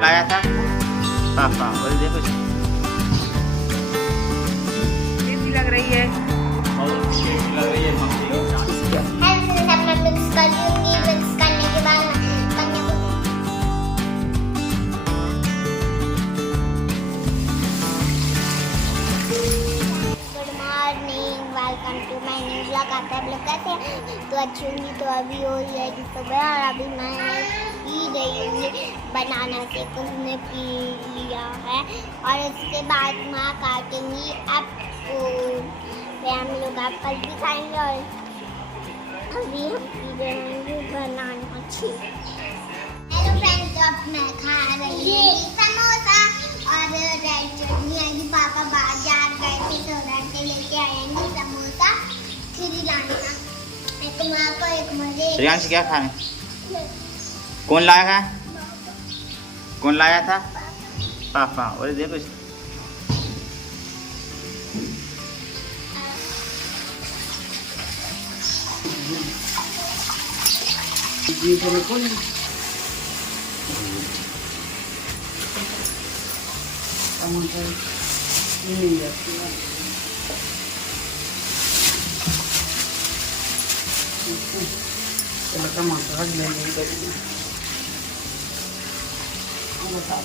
लाया था पापा, बोल देखो कैसी लग रही है? बहुत टेस्टी लग रही है मम्मी। सब मैं मिक्स कर लूंगी। मिक्स करने के बाद good morning, welcome to my new blog. आप सब लोग कैसे हैं? तो अच्छी होंगी। तो अभी हो रही है सुबह और अभी मैं पी रही हूँ बनाना शेक। उसने पी लिया है और उसके बाद माँ काटेंगी एप्पल। फिर हम लोग एप्पल भी खाएंगे और अभी हम पी रहे हैं बनाना शेक। हेलो फ्रेंड्स, तो अब मैं खा रही हूँ समोसा और रेड चटनी। अभी पापा बाजार गए थे तो रेड से लेके आएंगे समोसा खिरी लाना। एक माँ को एक मुझे। श्रेयांश क्या खाए? कौन लाया है? कौन लाया था? पापा, बोल देखो जी बिल्कुल। टमाटर नहीं रखती है। चलो टमाटर रख लेंगे। बता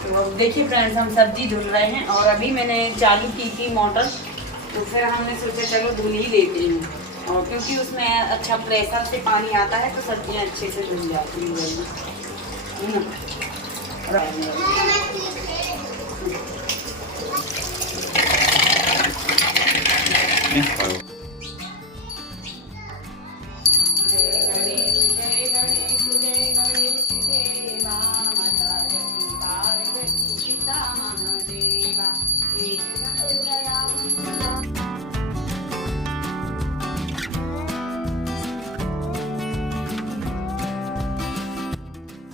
तो देखिए फ्रेंड्स, हम सब्जी धुल रहे हैं और अभी मैंने चालू की थी मोटर, तो फिर हमने सोचा चलो धुल ही लेते हैं। और क्योंकि उसमें अच्छा प्रेशर से पानी आता है तो सब्जियां अच्छे से धुल जाती हैं ना।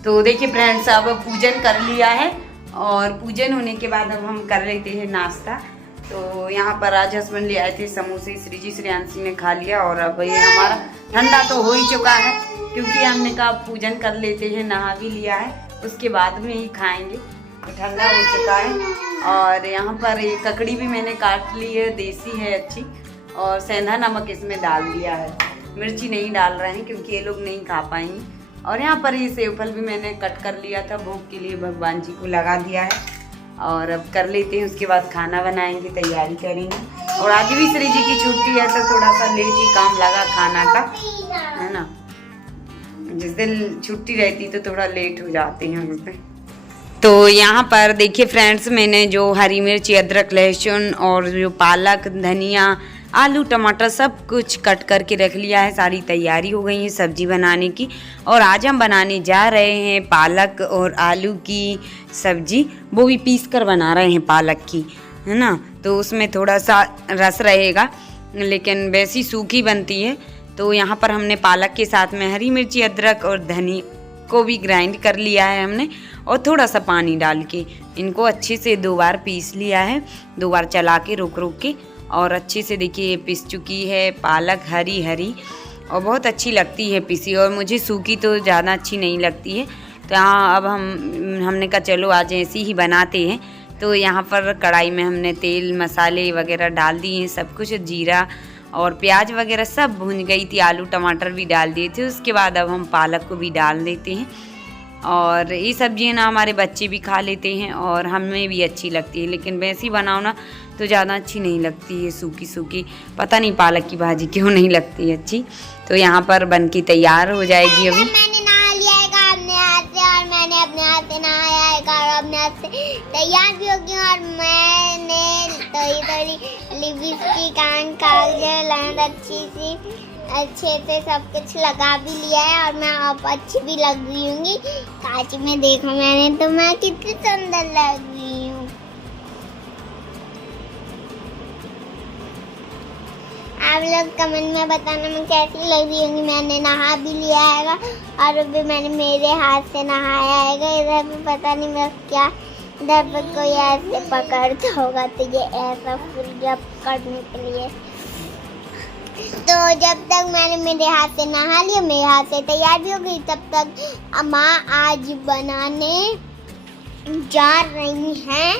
तो देखिए फ्रेंड्स, अब पूजन कर लिया है और पूजन होने के बाद अब हम कर लेते हैं नाश्ता। तो यहाँ पर आज हस्बैंड ले आए थे समोसे, श्रीजी श्रेयांशी ने खा लिया और अब ये हमारा ठंडा तो हो ही चुका है क्योंकि हमने कहा पूजन कर लेते हैं, नहा भी लिया है, उसके बाद में ही खाएंगे। तो ठंडा हो चुका है और यहाँ पर ये ककड़ी भी मैंने काट ली है, देसी है अच्छी, और सेंधा नमक इसमें डाल दिया है। मिर्ची नहीं डाल रहे हैं क्योंकि ये लोग नहीं खा पाएंगे। और यहाँ पर ये सेवफल भी मैंने कट कर लिया था, भोग के लिए भगवान जी को लगा दिया है। और अब कर लेते हैं, उसके बाद खाना बनाएंगे, तैयारी करेंगे। और आज भी श्री जी की छुट्टी है तो थोड़ा सा लेट ही काम लगा खाना का, है ना। जिस दिन छुट्टी रहती तो थोड़ा लेट हो जाते हैं उस दिन। तो यहाँ पर देखिए फ्रेंड्स, मैंने जो हरी मिर्ची, अदरक, लहसुन और जो पालक, धनिया, आलू, टमाटर सब कुछ कट करके रख लिया है। सारी तैयारी हो गई है सब्जी बनाने की। और आज हम बनाने जा रहे हैं पालक और आलू की सब्जी, वो भी पीस कर बना रहे हैं पालक की, है ना। तो उसमें थोड़ा सा रस रहेगा लेकिन वैसी सूखी बनती है। तो यहाँ पर हमने पालक के साथ में हरी मिर्ची, अदरक और धनिया को भी ग्राइंड कर लिया है हमने और थोड़ा सा पानी डाल के इनको अच्छे से 2 बार पीस लिया है, 2 बार चला के रुक के। और अच्छे से देखिए ये पिस चुकी है पालक, हरी हरी, और बहुत अच्छी लगती है पिसी, और मुझे सूखी तो ज़्यादा अच्छी नहीं लगती है। तो यहाँ अब हमने कहा चलो आज ऐसी ही बनाते हैं। तो यहाँ पर कढ़ाई में हमने तेल, मसाले वगैरह डाल दिए हैं, सब कुछ, जीरा और प्याज वगैरह सब भुन गई थी, आलू टमाटर भी डाल दिए थे। उसके बाद अब हम पालक को भी डाल देते हैं। और ये सब्जियाँ ना हमारे बच्चे भी खा लेते हैं और हमें भी अच्छी लगती है, लेकिन वैसी बनाओ ना तो ज़्यादा अच्छी नहीं लगती है, सूखी सूखी। पता नहीं पालक की भाजी क्यों नहीं लगती है अच्छी। तो यहाँ पर बन के तैयार हो जाएगी अभी। मैंने नहा लिया है अपने हाथ से और मैंने अपने हाथ से नहाया है और अपने हाथ से तैयार भी हो गई। और मैंने थोड़ी लिपस्टिक, कान, काजल अच्छे से सब कुछ लगा भी लिया है और मैं अब अच्छी भी लग रही हूँ। कांच में देखो मैंने तो मैं कितनी सुंदर लग रही हूँ। आप लोग कमेंट में बताना मैं कैसी लग रही होंगी। मैंने नहा भी लिया है और अभी मैंने मेरे हाथ से नहाया है। इधर भी पता नहीं मैं क्या, इधर पर कोई ऐसे पकड़ता होगा तो ये ऐसा फुल जब करने के लिए। तो जब तक मैंने मेरे हाथ से नहा लिया, मेरे हाथ से तैयार भी हो गई, तब तक माँ आज बनाने जा रही हैं।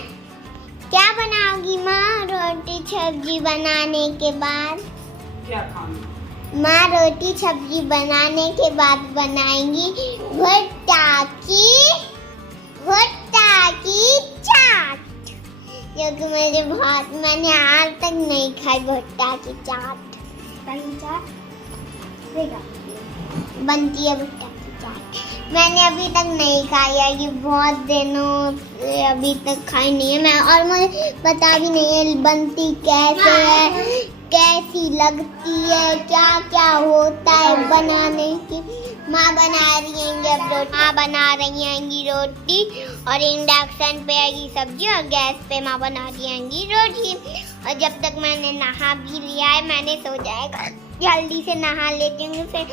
क्या बनाओगी माँ? रोटी सब्जी बनाने के बाद क्या खाऊंगी? माँ रोटी सब्जी बनाने के बाद बनाएंगी भुट्टा की चाट, क्योंकि मैंने आज तक नहीं खाई भुट्टा की चाट। बनती है भुट्टा की चाट, मैंने अभी तक नहीं खाई है। ये बहुत दिनों से अभी तक खाई नहीं है मैं, और मुझे पता भी नहीं है बनती कैसे है, कैसी लगती है, क्या क्या होता है बनाने की। माँ बना रही हैं माँ बना रही हैं रोटी, और इंडक्शन पे आएगी सब्जी, और गैस पे माँ बना रही हैं रोटी। और जब तक मैंने नहा भी लिया है, मैंने सोचा है जल्दी से नहा लेती हूँ, फिर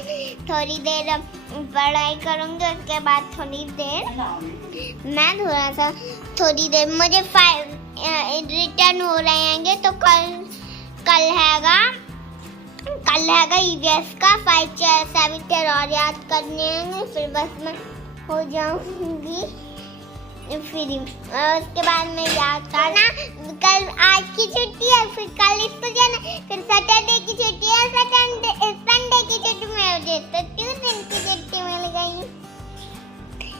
थोड़ी देर पढ़ाई करूँगी, उसके बाद थोड़ी देर मैं थोड़ी देर मुझे रिटर्न हो रहे हैं, तो कल हैगा ईवीएस का 5 चैप्टर और याद करने हैं, फिर बस मैं हो जाऊंगी फ्री। उसके बाद मैं याद करना, कल आज की छुट्टी है, फिर कल इसको जाना, फिर सैटरडे की छुट्टी है, संडे की छुट्टी मुझे तो 2 दिन की छुट्टी मिल गई।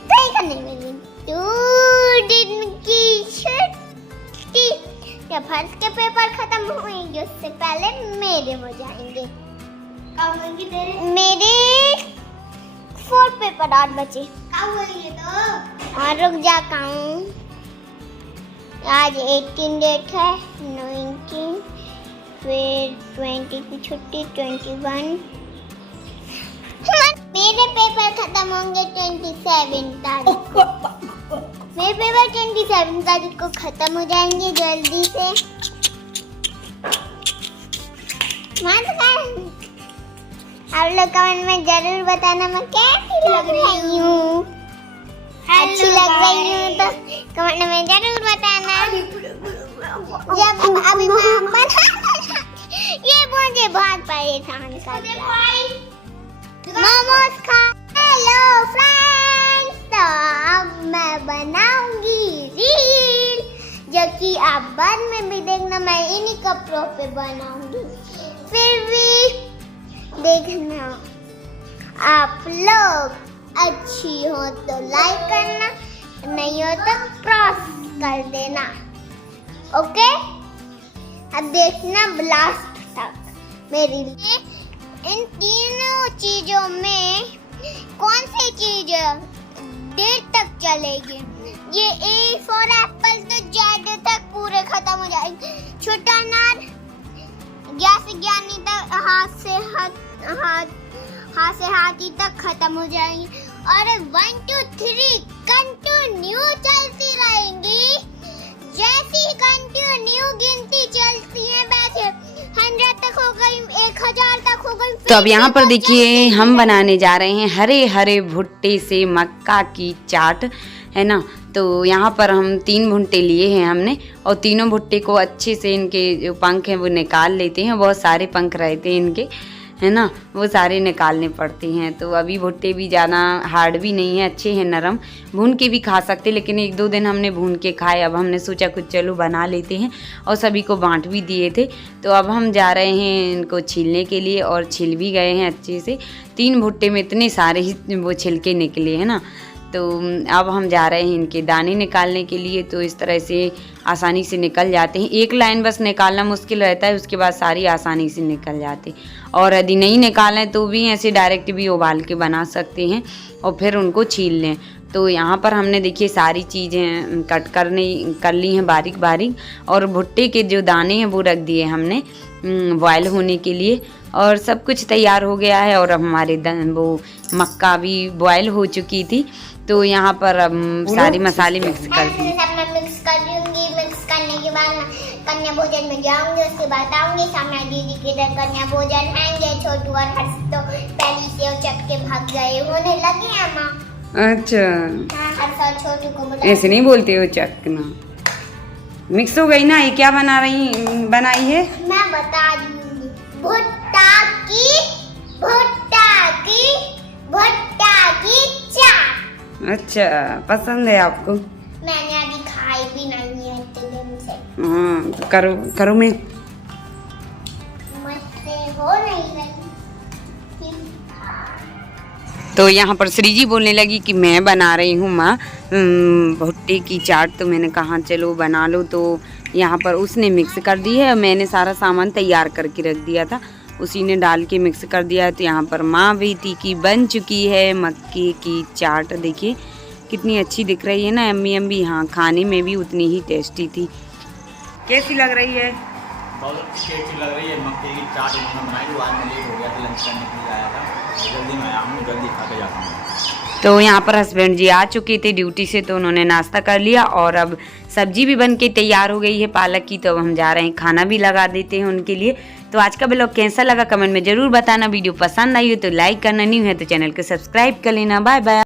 कहीं का नहीं मिली 2 दिन की छुट्टी। जब फर्स्ट के पेपर खत्म होंगे उससे पहले मेरे हो जाएंगे। कब होंगे तेरे? मेरे 4 पेपर और बचे। कब होंगे तो? और रुक जा हूँ, आज 18 डेट है, 19, फिर 20 की छुट्टी, 21। मेरे पेपर खत्म होंगे 27 तारीख को। मेरे पेपर 27 तारीख को खत्म हो जाएंगे जल्दी से। आप लोग कमेंट में जरूर बताना मैं कैसी लग रही हूँ। अच्छी लग रही हूँ तो कमेंट में जरूर बताना। जब अभी मैं ये मुझे बहुत परेशान कर रहा है। मोमोज खा। हेलो फ्रेंड्स, तो अब मैं बनाऊंगी रील, जो कि आप बाद में भी देखना, मैं इन्हीं कपड़ों पे बनाऊंगी। फिर भी देखना, आप लोग अच्छी हो तो लाइक करना, नहीं हो तो क्रॉस कर देना। ओके, अब देखना लास्ट तक मेरी लिए। इन तीनों चीजों में कौन सी चीज देर तक चलेगी? ये ए फॉर एप्पल तो ज्यादा तक पूरे खत्म हो जाएगी। छोटा अनार गैस ज्ञानी तक हाथ से हाथी तक खत्म हो जाएंगी। और 1 2 3 कंटिन्यू चलती रहेंगी। जैसी कंटिन्यू गिनती चलती है वैसे 100 तक हो गई, 1000 तक हो गई। तो अब यहाँ पर देखिए हम बनाने जा रहे हैं हरे हरे भुट्टे से मक्का की चाट, है ना। तो यहाँ पर हम 3 भुट्टे लिए हैं हमने, और तीनों भुट्टे को अच्छे से इनके जो पंख हैं वो निकाल लेते हैं। बहुत सारे पंख रहते हैं इनके, है ना, वो सारे निकालने पड़ते हैं। तो अभी भुट्टे भी ज़्यादा हार्ड भी नहीं है, अच्छे हैं, नरम, भून के भी खा सकते, लेकिन 1-2 दिन हमने भून के खाए। अब हमने सोचा कुछ चलो बना लेते हैं, और सभी को बांट भी दिए थे। तो अब हम जा रहे हैं इनको छीलने के लिए, और छिल भी गए हैं अच्छे से। 3 भुट्टे में इतने सारे ही वो छिलके निकले, है ना। तो अब हम जा रहे हैं इनके दाने निकालने के लिए। तो इस तरह से आसानी से निकल जाते हैं। एक लाइन बस निकालना मुश्किल रहता है, उसके बाद सारी आसानी से निकल जाते। और यदि नहीं निकालें तो भी ऐसे डायरेक्ट भी उबाल के बना सकते हैं, और फिर उनको छील लें। तो यहाँ पर हमने देखिए सारी चीज़ें कट कर ली हैं बारीक बारीक, और भुट्टे के जो दाने हैं वो रख दिए हमने बॉयल होने के लिए, और सब कुछ तैयार हो गया है। और अब हमारे वो मक्का भी बॉयल हो चुकी थी। तो यहाँ पर अब सारे मसाले मिक्स कर दिए। मैं मिक्स कर दूंगी। मिक्स करने के बाद कन्या भोजन में जाऊंगी, उसके बाद आऊंगी सामने दीदी के इधर कन्या भोजन आएंगे। छोटू और हर्ष तो पहली सेव चट के भाग गए, होने लगे हैं माँ। अच्छा, हाँ, हर्ष और छोटू को बोला ऐसे नहीं बोलते हो चकना। मिक्स हो गई ना। ये क्या बनाई है? मैं बता दूंगी। भुट्टा की चाट। अच्छा, पसंद है आपको? मैंने अभी खाई भी नहीं है इतने दिन से। हाँ, तो करो मैं। मुझसे हो नहीं रही। तो यहाँ पर श्री जी बोलने लगी कि मैं बना रही हूँ माँ भुट्टे की चाट। तो मैंने कहा चलो बना लो। तो यहाँ पर उसने मिक्स कर दी है, मैंने सारा सामान तैयार करके रख दिया था, उसी ने डाल के मिक्स कर दिया है। तो यहाँ पर माँ बेटी की बन चुकी है मक्के की चाट। देखिए कितनी अच्छी दिख रही है ना, अम्मी अम्मी। हाँ, खाने में भी उतनी ही टेस्टी थी। कैसी लग रही है? बहुत टेस्टी लग रही है। मक्के की चाट उन्होंने बनाई थी, आज मैं लेट हो गया था, लंच करने के लिए आया था, जल्दी में आया हूँ, जल्दी खा के जाता हूँ। तो यहाँ पर हस्बैंड जी आ चुके थे ड्यूटी से, तो उन्होंने नाश्ता कर लिया और अब सब्जी भी बन के तैयार हो गई है पालक की। तो अब हम जा रहे हैं खाना भी लगा देते हैं उनके लिए। तो आज का ब्लॉग कैसा लगा कमेंट में ज़रूर बताना। वीडियो पसंद आई हो तो लाइक करना, नहीं है तो चैनल को सब्सक्राइब कर लेना। Bye bye.